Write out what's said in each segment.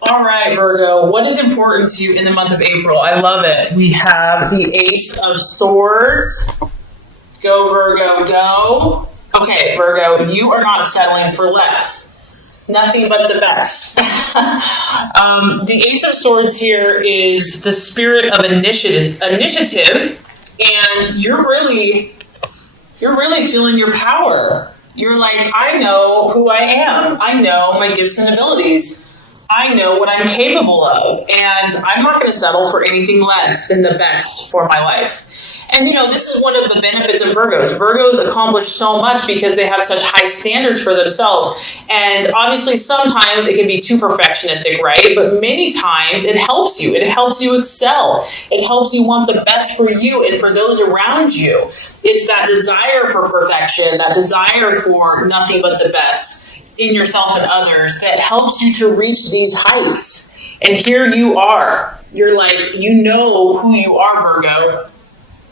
All right, Virgo, what is important to you in the month of April? I love it. We have the Ace of Swords. Go, Virgo, go. Okay, Virgo, you are not settling for less. Nothing but the best. The Ace of Swords here is the spirit of initiative, and you're really feeling your power. You're like, I know who I am. I know my gifts and abilities. I know what I'm capable of, and I'm not going to settle for anything less than the best for my life. And, this is one of the benefits of Virgos. Virgos accomplish so much because they have such high standards for themselves. And obviously, sometimes it can be too perfectionistic, right? But many times it helps you. It helps you excel. It helps you want the best for you and for those around you. It's that desire for perfection, that desire for nothing but the best in yourself and others that helps you to reach these heights. And here you are. You're like, you know who you are, Virgo.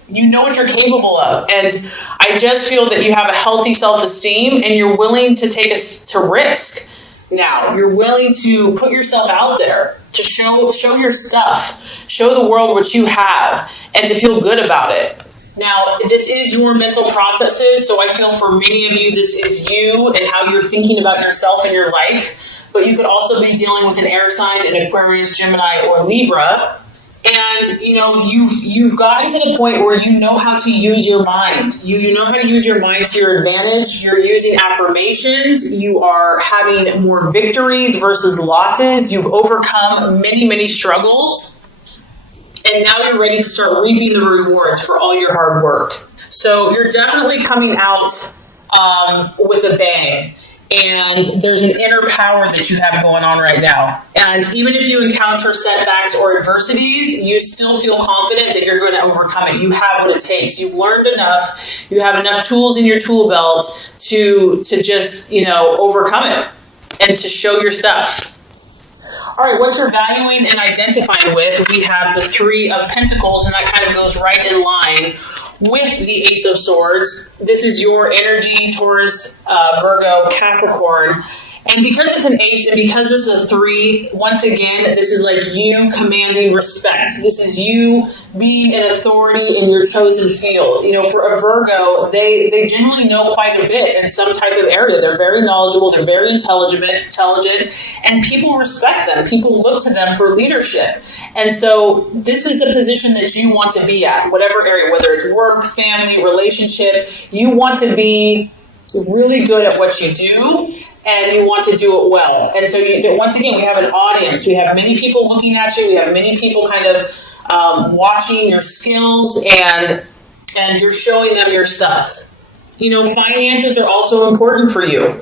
You know what you're capable of. And I just feel that you have a healthy self-esteem and you're willing to take to risk now. You're willing to put yourself out there, to show your stuff, show the world what you have, and to feel good about it. Now, this is your mental processes, so I feel for many of you, this is you and how you're thinking about yourself and your life. But you could also be dealing with an air sign, an Aquarius, Gemini, or Libra. And, you've gotten to the point where you know how to use your mind. You know how to use your mind to your advantage. You're using affirmations. You are having more victories versus losses. You've overcome many, many struggles. And now you're ready to start reaping the rewards for all your hard work. So you're definitely coming out with a bang. And there's an inner power that you have going on right now. And even if you encounter setbacks or adversities, you still feel confident that you're going to overcome it. You have what it takes. You've learned enough. You have enough tools in your tool belt to just, overcome it and to show your stuff. All right, what you're valuing and identifying with, we have the Three of Pentacles, and that kind of goes right in line with the Ace of Swords. This is your energy, Taurus, Virgo, Capricorn. And because it's an ace and because this is a 3, once again, this is like you commanding respect. This is you being an authority in your chosen field. For a Virgo, they generally know quite a bit in some type of area. They're very knowledgeable. They're very intelligent, and people respect them. People look to them for leadership. And so this is the position that you want to be at, whatever area, whether it's work, family, relationship. You want to be really good at what you do. And you want to do it well. And so once again, we have an audience. We have many people looking at you. We have many people kind of watching your skills, and you're showing them your stuff. Finances are also important for you.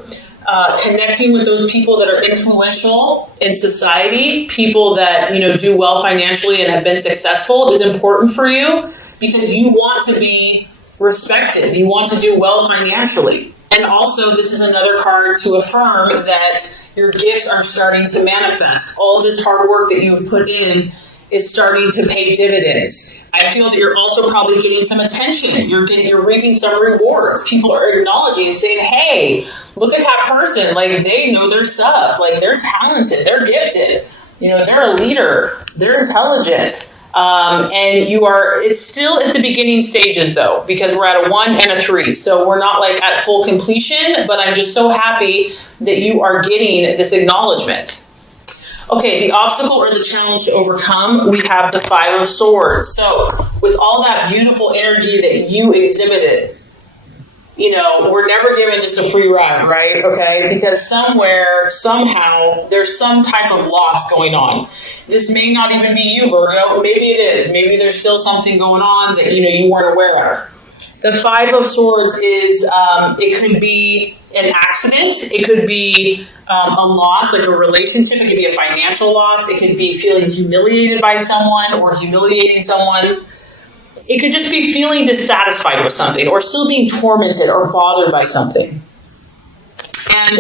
Connecting with those people that are influential in society, people that, do well financially and have been successful is important for you because you want to be respected. You want to do well financially. And also, this is another card to affirm that your gifts are starting to manifest. All this hard work that you've put in is starting to pay dividends. I feel that you're also probably getting some attention. You're reaping some rewards. People are acknowledging and saying, hey, look at that person. Like, they know their stuff. Like, they're talented. They're gifted. They're a leader. They're intelligent. And it's still at the beginning stages though, because we're at a 1 and a 3. So we're not like at full completion, but I'm just so happy that you are getting this acknowledgement. Okay, the obstacle or the challenge to overcome, we have the 5 of Swords. So with all that beautiful energy that you exhibited, we're never given just a free ride, right? Okay, because somewhere, somehow, there's some type of loss going on. This may not even be you, Virgo. Maybe it is. Maybe there's still something going on that, you weren't aware of. The 5 of Swords is, it could be an accident. It could be a loss, like a relationship. It could be a financial loss. It could be feeling humiliated by someone or humiliating someone. It could just be feeling dissatisfied with something or still being tormented or bothered by something. And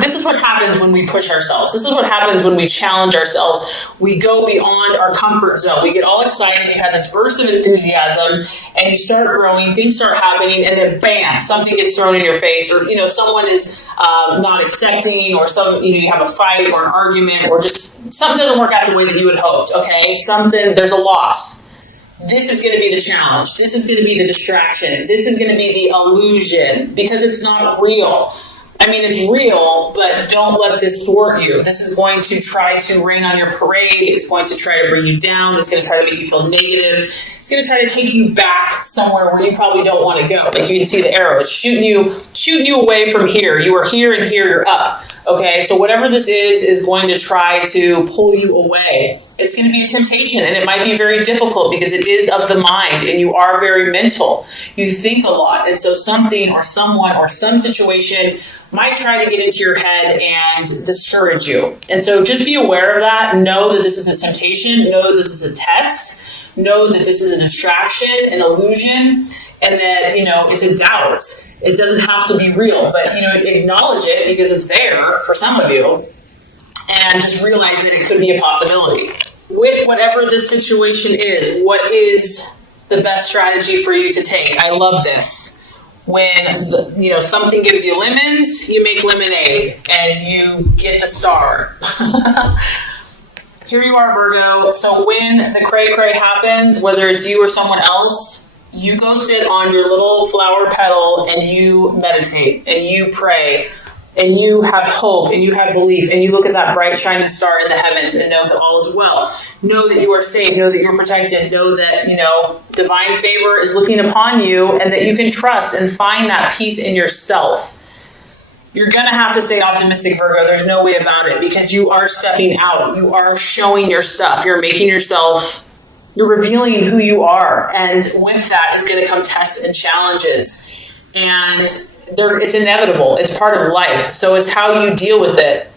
this is what happens when we push ourselves. This is what happens when we challenge ourselves. We go beyond our comfort zone. We get all excited. You have this burst of enthusiasm, and you start growing. Things start happening, and then bam, something gets thrown in your face, or someone is not accepting, or you have a fight or an argument, or just something doesn't work out the way that you had hoped. Okay, there's a loss. This is going to be the challenge. This is going to be the distraction. This is going to be the illusion, because it's not real. I mean, it's real, but don't let this thwart you. This is going to try to rain on your parade. It's going to try to bring you down. It's going to try to make you feel negative. It's going to try to take you back somewhere where you probably don't want to go. Like, you can see the arrow. It's shooting you away from here. You are here, and here you're up. Okay, so whatever this is going to try to pull you away. It's going to be a temptation, and it might be very difficult because it is of the mind, and you are very mental. You think a lot, and so something or someone or some situation might try to get into your head and discourage you. And so just be aware of that. Know that this is a temptation. Know that this is a test. Know that this is a distraction, an illusion, and that, it's a doubt. It doesn't have to be real, but, acknowledge it because it's there for some of you, and just realize that it could be a possibility. With whatever this situation is, what is the best strategy for you to take? I love this. When, something gives you lemons, you make lemonade, and you get the star. Here you are, Virgo. So when the cray-cray happens, whether it's you or someone else, you go sit on your little flower petal and you meditate and you pray and you have hope and you have belief and you look at that bright shining star in the heavens and know that all is well. Know that you are safe. Know that you're protected. Know that, divine favor is looking upon you, and that you can trust and find that peace in yourself. You're going to have to stay optimistic, Virgo. There's no way about it, because you are stepping out. You are showing your stuff. You're revealing who you are. And with that is going to come tests and challenges. And it's inevitable. It's part of life. So it's how you deal with it.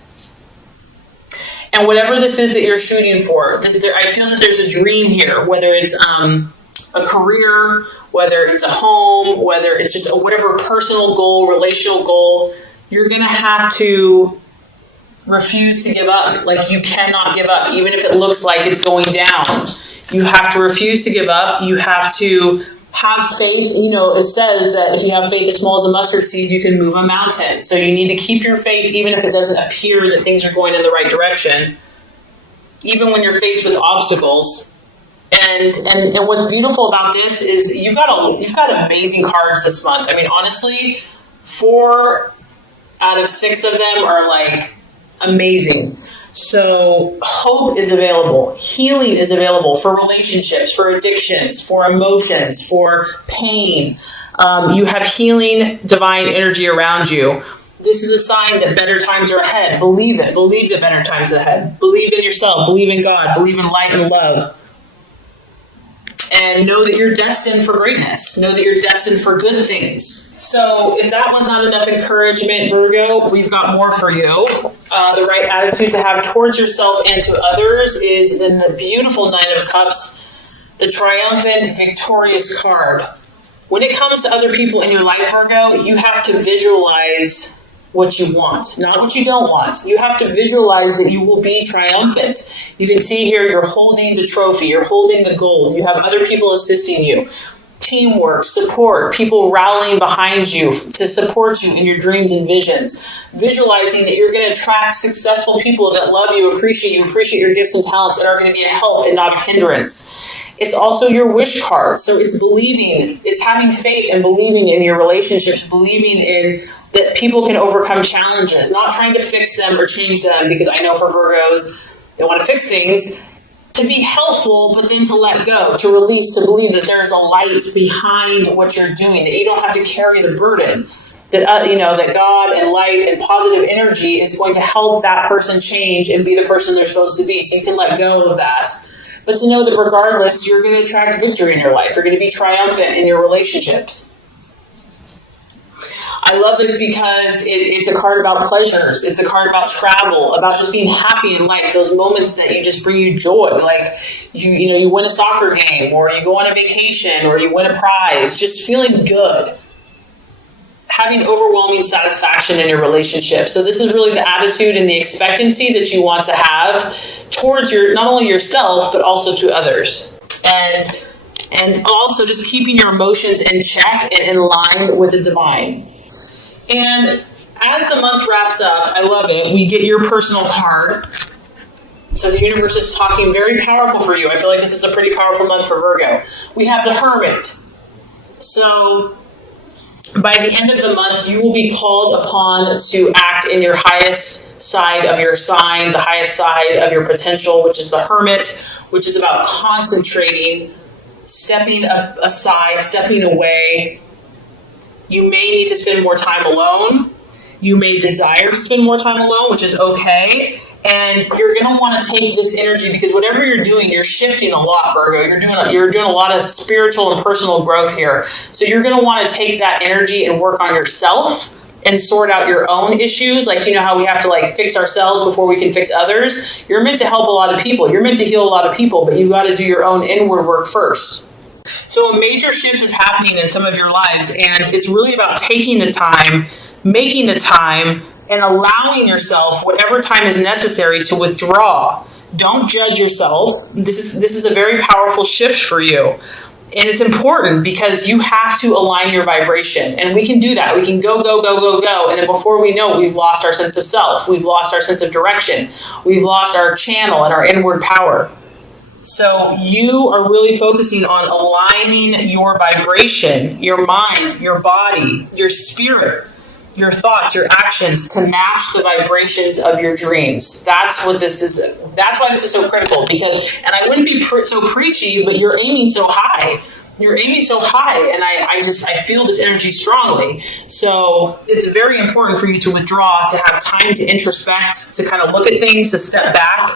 And whatever this is that you're shooting for, I feel that there's a dream here, whether it's a career, whether it's a home, whether it's just whatever personal goal, relational goal. You're going to have to refuse to give up. Like, you cannot give up, even if it looks like it's going down. You have to refuse to give up. You have to have faith. It says that if you have faith as small as a mustard seed, you can move a mountain. So you need to keep your faith, even if it doesn't appear that things are going in the right direction, even when you're faced with obstacles. And what's beautiful about this is you've got amazing cards this month. I mean, honestly, 4 out of 6 of them are like amazing. So hope is available. Healing is available for relationships, for addictions, for emotions, for pain. You have healing divine energy around you. This is a sign that better times are ahead. Believe it. Believe that better times are ahead. Believe in yourself. Believe in God. Believe in light and love. And know that you're destined for greatness. Know that you're destined for good things. So if that was not enough encouragement, Virgo, we've got more for you. The right attitude to have towards yourself and to others is in the beautiful Nine of Cups, the triumphant, victorious card. When it comes to other people in your life, Virgo, you have to visualize what you want, not what you don't want. You have to visualize that you will be triumphant. You can see here you're holding the trophy, you're holding the gold, you have other people assisting you. Teamwork, support, people rallying behind you to support you in your dreams and visions. Visualizing that you're going to attract successful people that love you, appreciate your gifts and talents, and are going to be a help and not a hindrance. It's also your wish card. So it's believing, it's having faith and believing in your relationships, believing in that people can overcome challenges, not trying to fix them or change them, because I know for Virgos, they want to fix things, to be helpful, but then to let go, to release, to believe that there's a light behind what you're doing, that you don't have to carry the burden, that that God and light and positive energy is going to help that person change and be the person they're supposed to be, so you can let go of that. But to know that regardless, you're going to attract victory in your life. You're going to be triumphant in your relationships. I love this because it's a card about pleasures. It's a card about travel, about just being happy in life, those moments that you just bring you joy. Like you win a soccer game, or you go on a vacation, or you win a prize, just feeling good. having overwhelming satisfaction in your relationship. So this is really the attitude and the expectancy that you want to have towards not only yourself, but also to others. And also just keeping your emotions in check and in line with the divine. And as the month wraps up, I love it, we get your personal card. So the universe is talking very powerful for you. I feel like this is a pretty powerful month for Virgo. We have the Hermit. So by the end of the month, you will be called upon to act in your highest side of your sign, the highest side of your potential, which is the Hermit, which is about concentrating, stepping aside, stepping away. You may need to spend more time alone. You may desire to spend more time alone, which is okay. And you're going to want to take this energy, because whatever you're doing, you're shifting a lot, Virgo. You're doing a lot of spiritual and personal growth here. So you're going to want to take that energy and work on yourself and sort out your own issues. Like, you know how we have to fix ourselves before we can fix others? You're meant to help a lot of people. You're meant to heal a lot of people, but you got to do your own inward work first. So a major shift is happening in some of your lives, and it's really about taking the time, making the time, and allowing yourself whatever time is necessary to withdraw. Don't judge yourself. This is a very powerful shift for you. And it's important because you have to align your vibration. And we can do that. We can go. And then before we know it, we've lost our sense of self. We've lost our sense of direction. We've lost our channel and our inward power. So you are really focusing on aligning your vibration, your mind, your body, your spirit, your thoughts, your actions to match the vibrations of your dreams. That's what this is. That's why this is so critical. And I wouldn't be so preachy, but you're aiming so high. You're aiming so high, and I feel this energy strongly. So it's very important for you to withdraw, to have time to introspect, to kind of look at things, to step back,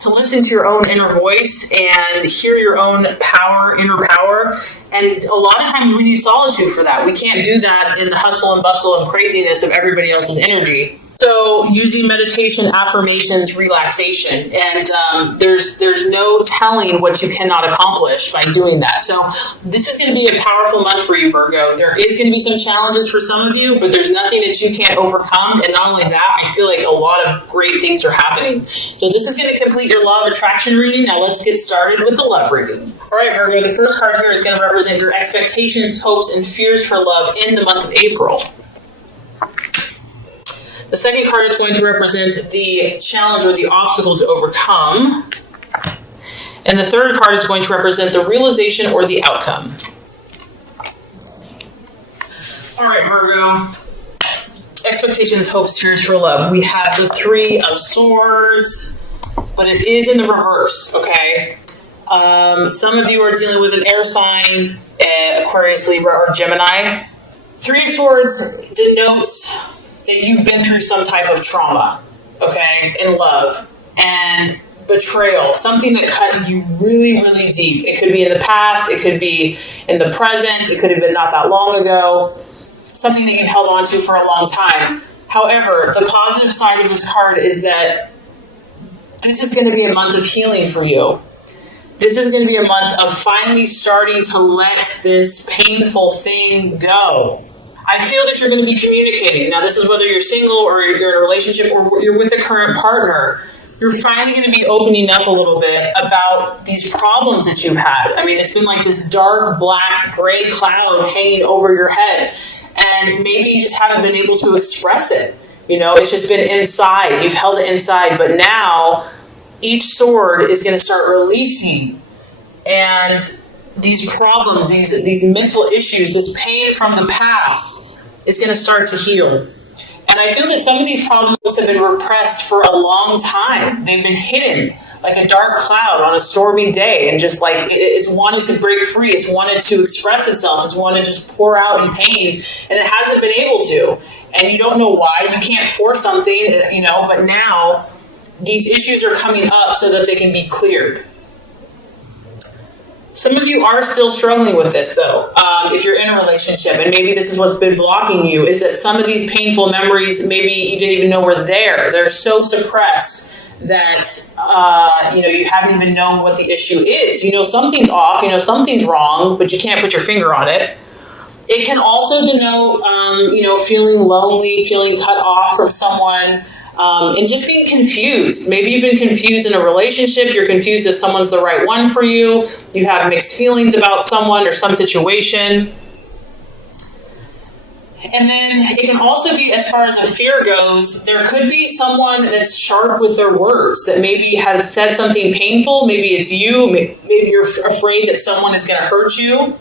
to listen to your own inner voice and hear your own power, inner power. And a lot of times we need solitude for that. We can't do that in the hustle and bustle and craziness of everybody else's energy. So using meditation, affirmations, relaxation, and there's no telling what you cannot accomplish by doing that. So this is going to be a powerful month for you, Virgo. There is going to be some challenges for some of you, but there's nothing that you can't overcome. And not only that, I feel like a lot of great things are happening. So this is going to complete your law of attraction reading. Now let's get started with the love reading. All right, Virgo, the first card here is going to represent your expectations, hopes, and fears for love in the month of April. The second card is going to represent the challenge or the obstacle to overcome. And the third card is going to represent the realization or the outcome. All right, Virgo. Expectations, hopes, fears for love. We have the Three of Swords, but it is in the reverse, okay? Some of you are dealing with an air sign, Aquarius, Libra, or Gemini. Three of Swords denotes that you've been through some type of trauma, okay, in love, and betrayal, something that cut you really, really deep. It could be in the past, it could be in the present, it could have been not that long ago, something that you've held on to for a long time. However, the positive side of this card is that this is going to be a month of healing for you. This is going to be a month of finally starting to let this painful thing go. I feel that you're going to be communicating. Now, this is whether you're single or you're in a relationship or you're with a current partner. You're finally going to be opening up a little bit about these problems that you've had. I mean, it's been like this dark, black, gray cloud hanging over your head. And maybe you just haven't been able to express it. You know, it's just been inside. You've held it inside. But now, each sword is going to start releasing. And these problems, these mental issues, this pain from the past is going to start to heal. And I feel that some of these problems have been repressed for a long time. They've been hidden like a dark cloud on a stormy day, and just like it's wanted to break free. It's wanted to express itself. It's wanted to just pour out in pain, and it hasn't been able to. And you don't know why. You can't force something, you know, but now these issues are coming up so that they can be cleared. Some of you are still struggling with this, though, if you're in a relationship, and maybe this is what's been blocking you, is that some of these painful memories, maybe you didn't even know were there. They're so suppressed that, you haven't even known what the issue is. You know something's off, you know something's wrong, but you can't put your finger on it. It can also denote, feeling lonely, feeling cut off from someone, and just being confused. Maybe you've been confused in a relationship. You're confused if someone's the right one for you. You have mixed feelings about someone or some situation. And then it can also be, as far as a fear goes, there could be someone that's sharp with their words, that maybe has said something painful. Maybe it's you. Maybe you're afraid that someone is going to hurt you.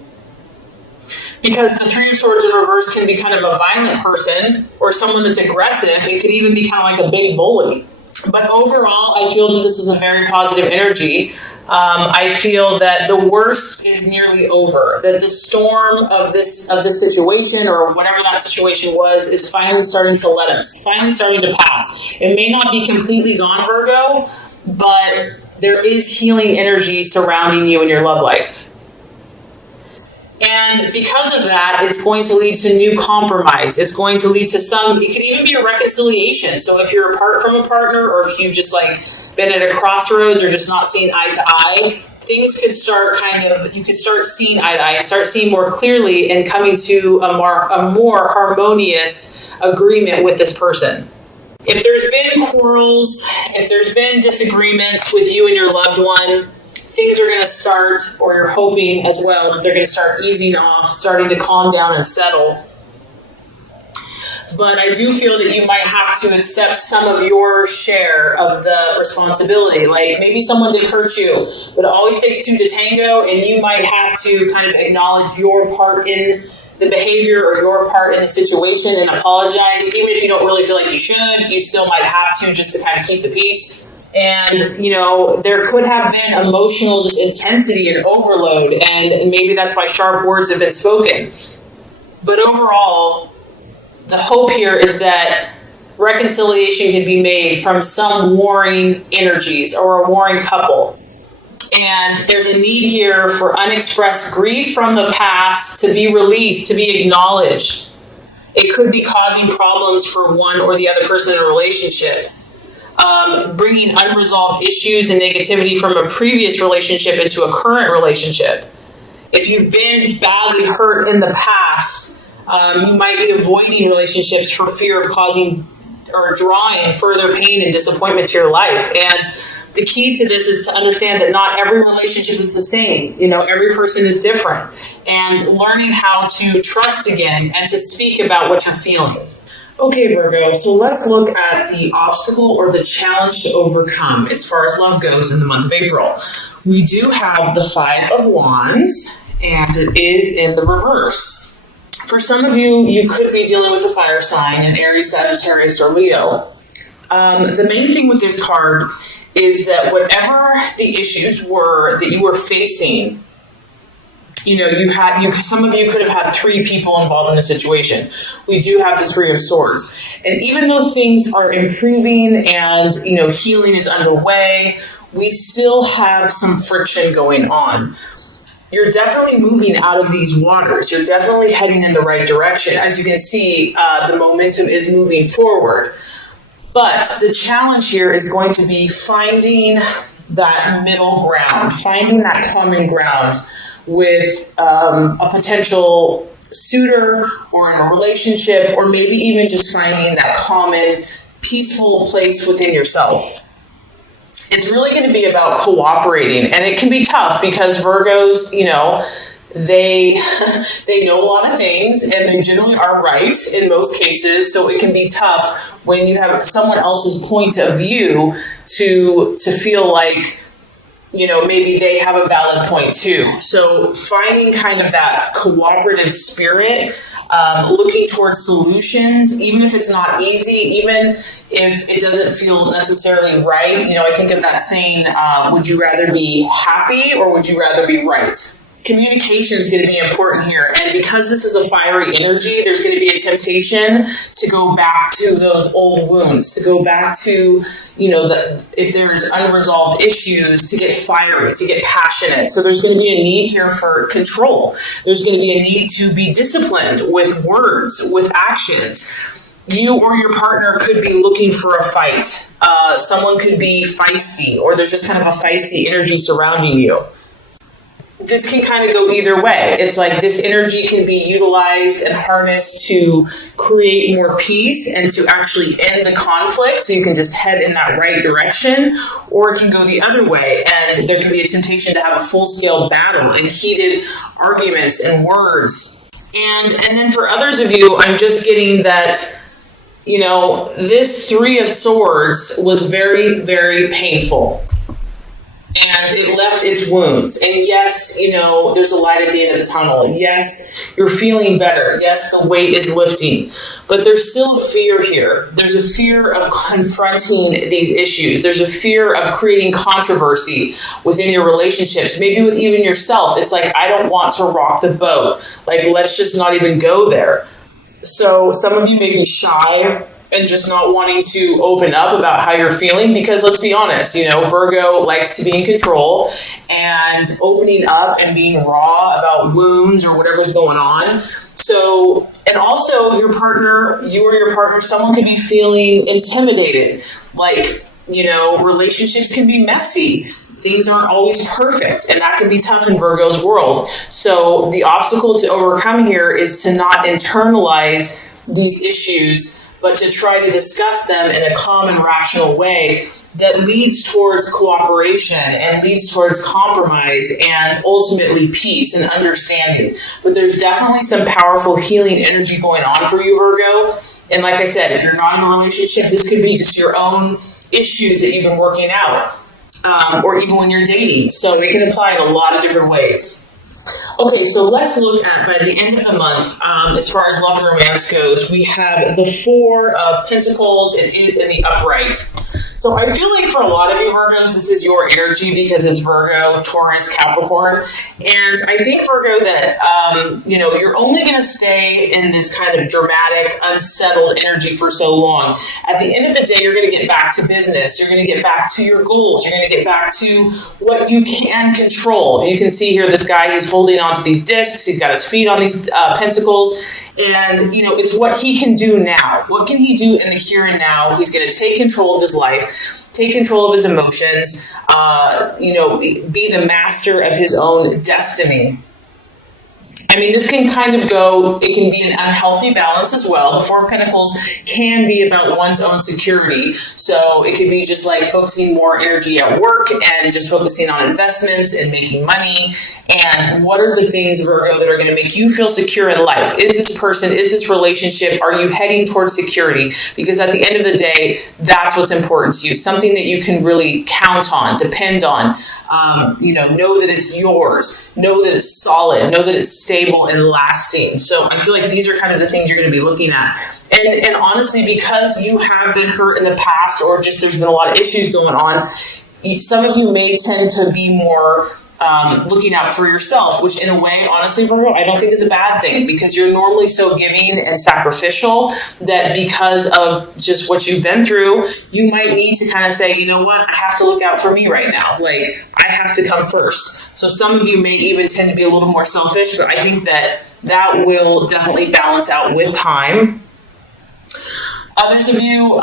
Because the Three of Swords in reverse can be kind of a violent person or someone that's aggressive. It could even be kind of like a big bully. But overall, I feel that this is a very positive energy. I feel that the worst is nearly over, that the storm of this situation or whatever that situation was is finally starting to pass. It may not be completely gone, Virgo, but there is healing energy surrounding you in your love life. And because of that, it's going to lead to new compromise. It's going to lead to it could even be a reconciliation. So if you're apart from a partner, or if you've just been at a crossroads or just not seeing eye to eye, things could start you could start seeing eye to eye and start seeing more clearly and coming to a more harmonious agreement with this person. If there's been quarrels, if there's been disagreements with you and your loved one, things are going to start, or you're hoping as well, that they're going to start easing off, starting to calm down and settle. But I do feel that you might have to accept some of your share of the responsibility. Like maybe someone did hurt you, but it always takes two to tango, and you might have to kind of acknowledge your part in the behavior or your part in the situation and apologize. Even if you don't really feel like you should, you still might have to, just to kind of keep the peace. And, there could have been emotional just intensity and overload, and maybe that's why sharp words have been spoken. But overall, the hope here is that reconciliation can be made from some warring energies or a warring couple. And there's a need here for unexpressed grief from the past to be released, to be acknowledged. It could be causing problems for one or the other person in a relationship. Bringing unresolved issues and negativity from a previous relationship into a current relationship. If you've been badly hurt in the past, you might be avoiding relationships for fear of causing or drawing further pain and disappointment to your life. And the key to this is to understand that not every relationship is the same. Every person is different. And learning how to trust again and to speak about what you're feeling. Okay, Virgo, so let's look at the obstacle or the challenge to overcome as far as love goes in the month of April. We do have the Five of Wands, and it is in the reverse. For some of you, you could be dealing with a fire sign in Aries, Sagittarius, or Leo. The main thing with this card is that whatever the issues were that you were facing, some of you could have had three people involved in a situation. We do have the Three of Swords. And even though things are improving and, healing is underway, we still have some friction going on. You're definitely moving out of these waters. You're definitely heading in the right direction. As you can see, the momentum is moving forward. But the challenge here is going to be finding that middle ground, finding that common ground with a potential suitor or in a relationship, or maybe even just finding that common, peaceful place within yourself. It's really going to be about cooperating, and it can be tough because Virgos, they know a lot of things, and they generally are right in most cases, so it can be tough when you have someone else's point of view to feel like, maybe they have a valid point too. So finding kind of that cooperative spirit, looking towards solutions, even if it's not easy, even if it doesn't feel necessarily right. I think of that saying, would you rather be happy or would you rather be right? Communication is going to be important here. And because this is a fiery energy, there's going to be a temptation to go back to those old wounds, to go back to, if there's unresolved issues, to get fiery, to get passionate. So there's going to be a need here for control. There's going to be a need to be disciplined with words, with actions. You or your partner could be looking for a fight. Someone could be feisty, or there's just kind of a feisty energy surrounding you. this can kind of go either way. It's like this energy can be utilized and harnessed to create more peace and to actually end the conflict, so you can just head in that right direction, or it can go the other way, and there can be a temptation to have a full-scale battle and heated arguments and words. And then for others of you, I'm just getting that, you know, this Three of Swords was very, very painful. And it left its wounds. And yes, you know, there's a light at the end of the tunnel. Yes, you're feeling better. Yes, the weight is lifting. But there's still a fear here. There's a fear of confronting these issues. There's a fear of creating controversy within your relationships, maybe with even yourself. It's like, I don't want to rock the boat. Like, let's just not even go there. So some of you may be shy and just not wanting to open up about how you're feeling, because let's be honest, you know, Virgo likes to be in control, and opening up and being raw about wounds or whatever's going on. So, and also your partner, you or your partner, someone could be feeling intimidated. Like, you know, relationships can be messy. Things aren't always perfect, and that can be tough in Virgo's world. So the obstacle to overcome here is to not internalize these issues, but to try to discuss them in a calm and rational way that leads towards cooperation and leads towards compromise and ultimately peace and understanding. But there's definitely some powerful healing energy going on for you, Virgo. And like I said, if you're not in a relationship, this could be just your own issues that you've been working out, or even when you're dating. So it can apply in a lot of different ways. Okay, so let's look at, by the end of the month, as far as love and romance goes, we have the Four of Pentacles. It is in the upright. So I feel like for a lot of you Virgos, this is your energy because it's Virgo, Taurus, Capricorn. And I think, Virgo, that, you know, you're only going to stay in this kind of dramatic, unsettled energy for so long. At the end of the day, you're going to get back to business. You're going to get back to your goals. You're going to get back to what you can control. You can see here this guy, he's holding onto these discs. He's got his feet on these pentacles. And, you know, it's what he can do now. What can he do in the here and now? He's going to take control of his life, take control of his emotions, you know, be the master of his own destiny. I mean, this can kind of go, it can be an unhealthy balance as well. The Four of Pentacles can be about one's own security. So it could be just like focusing more energy at work and just focusing on investments and making money. And what are the things, Virgo, that are going to make you feel secure in life? Is this person, is this relationship, are you heading towards security? Because at the end of the day, that's what's important to you. Something that you can really count on, depend on, you know that it's yours, know that it's solid, know that it's stable and lasting. So I feel like these are kind of the things you're going to be looking at. And honestly, because you have been hurt in the past, or just there's been a lot of issues going on, some of you may tend to be more looking out for yourself, which in a way, honestly, Virgo, I don't think is a bad thing, because you're normally so giving and sacrificial that because of just what you've been through, you might need to kind of say, you know what, I have to look out for me right now. Like, I have to come first. So some of you may even tend to be a little more selfish, but I think that will definitely balance out with time. Others of you,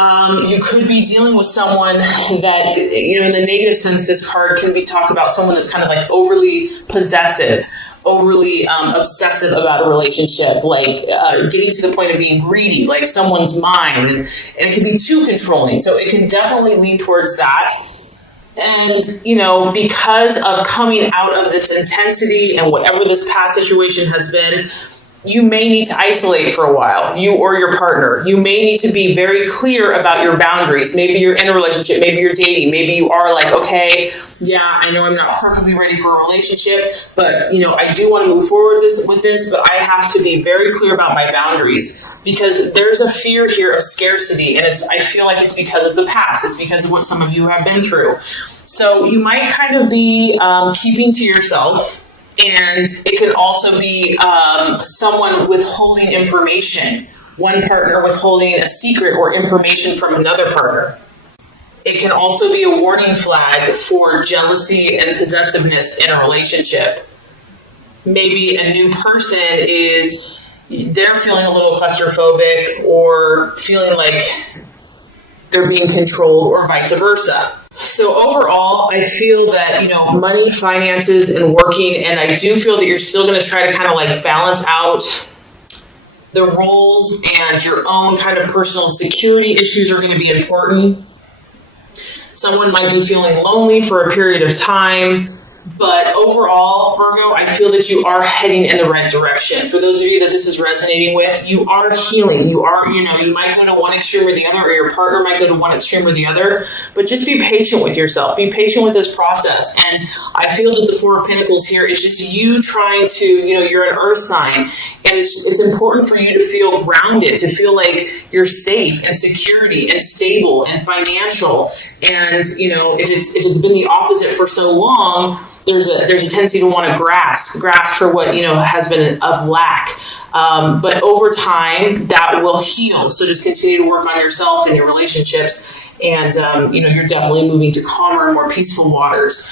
you could be dealing with someone that, you know, in the negative sense, this card can be talk about someone that's kind of like overly possessive, overly obsessive about a relationship, like getting to the point of being greedy, like someone's mind, and it can be too controlling. So it can definitely lean towards that. And, you know, because of coming out of this intensity and whatever this past situation has been, you may need to isolate for a while, you or your partner. You may need to be very clear about your boundaries. Maybe you're in a relationship, maybe you're dating, maybe you are like, okay, yeah, I know I'm not perfectly ready for a relationship, but, you know, I do want to move forward with this, but I have to be very clear about my boundaries, because there's a fear here of scarcity, and I feel like it's because of the past. It's because of what some of you have been through. So you might kind of be keeping to yourself. And it can also be someone withholding information, one partner withholding a secret or information from another partner. It can also be a warning flag for jealousy and possessiveness in a relationship. Maybe a new person they're feeling a little claustrophobic, or feeling like they're being controlled or vice versa. So overall, I feel that, money, finances, and working, and I do feel that you're still going to try to kind of like balance out the roles, and your own kind of personal security issues are going to be important. Someone might be feeling lonely for a period of time. But overall, Virgo, I feel that you are heading in the right direction. For those of you that this is resonating with, you are healing. You are, you might go to one extreme or the other, or your partner might go to one extreme or the other. But just be patient with yourself. Be patient with this process. And I feel that the Four of Pentacles here is just you trying to, you're an earth sign. And it's important for you to feel grounded, to feel like you're safe and security and stable and financial. And, if it's been the opposite for so long, there's a tendency to want to grasp for what has been of lack, but over time that will heal. So just continue to work on yourself and your relationships, and you're definitely moving to calmer and more peaceful waters.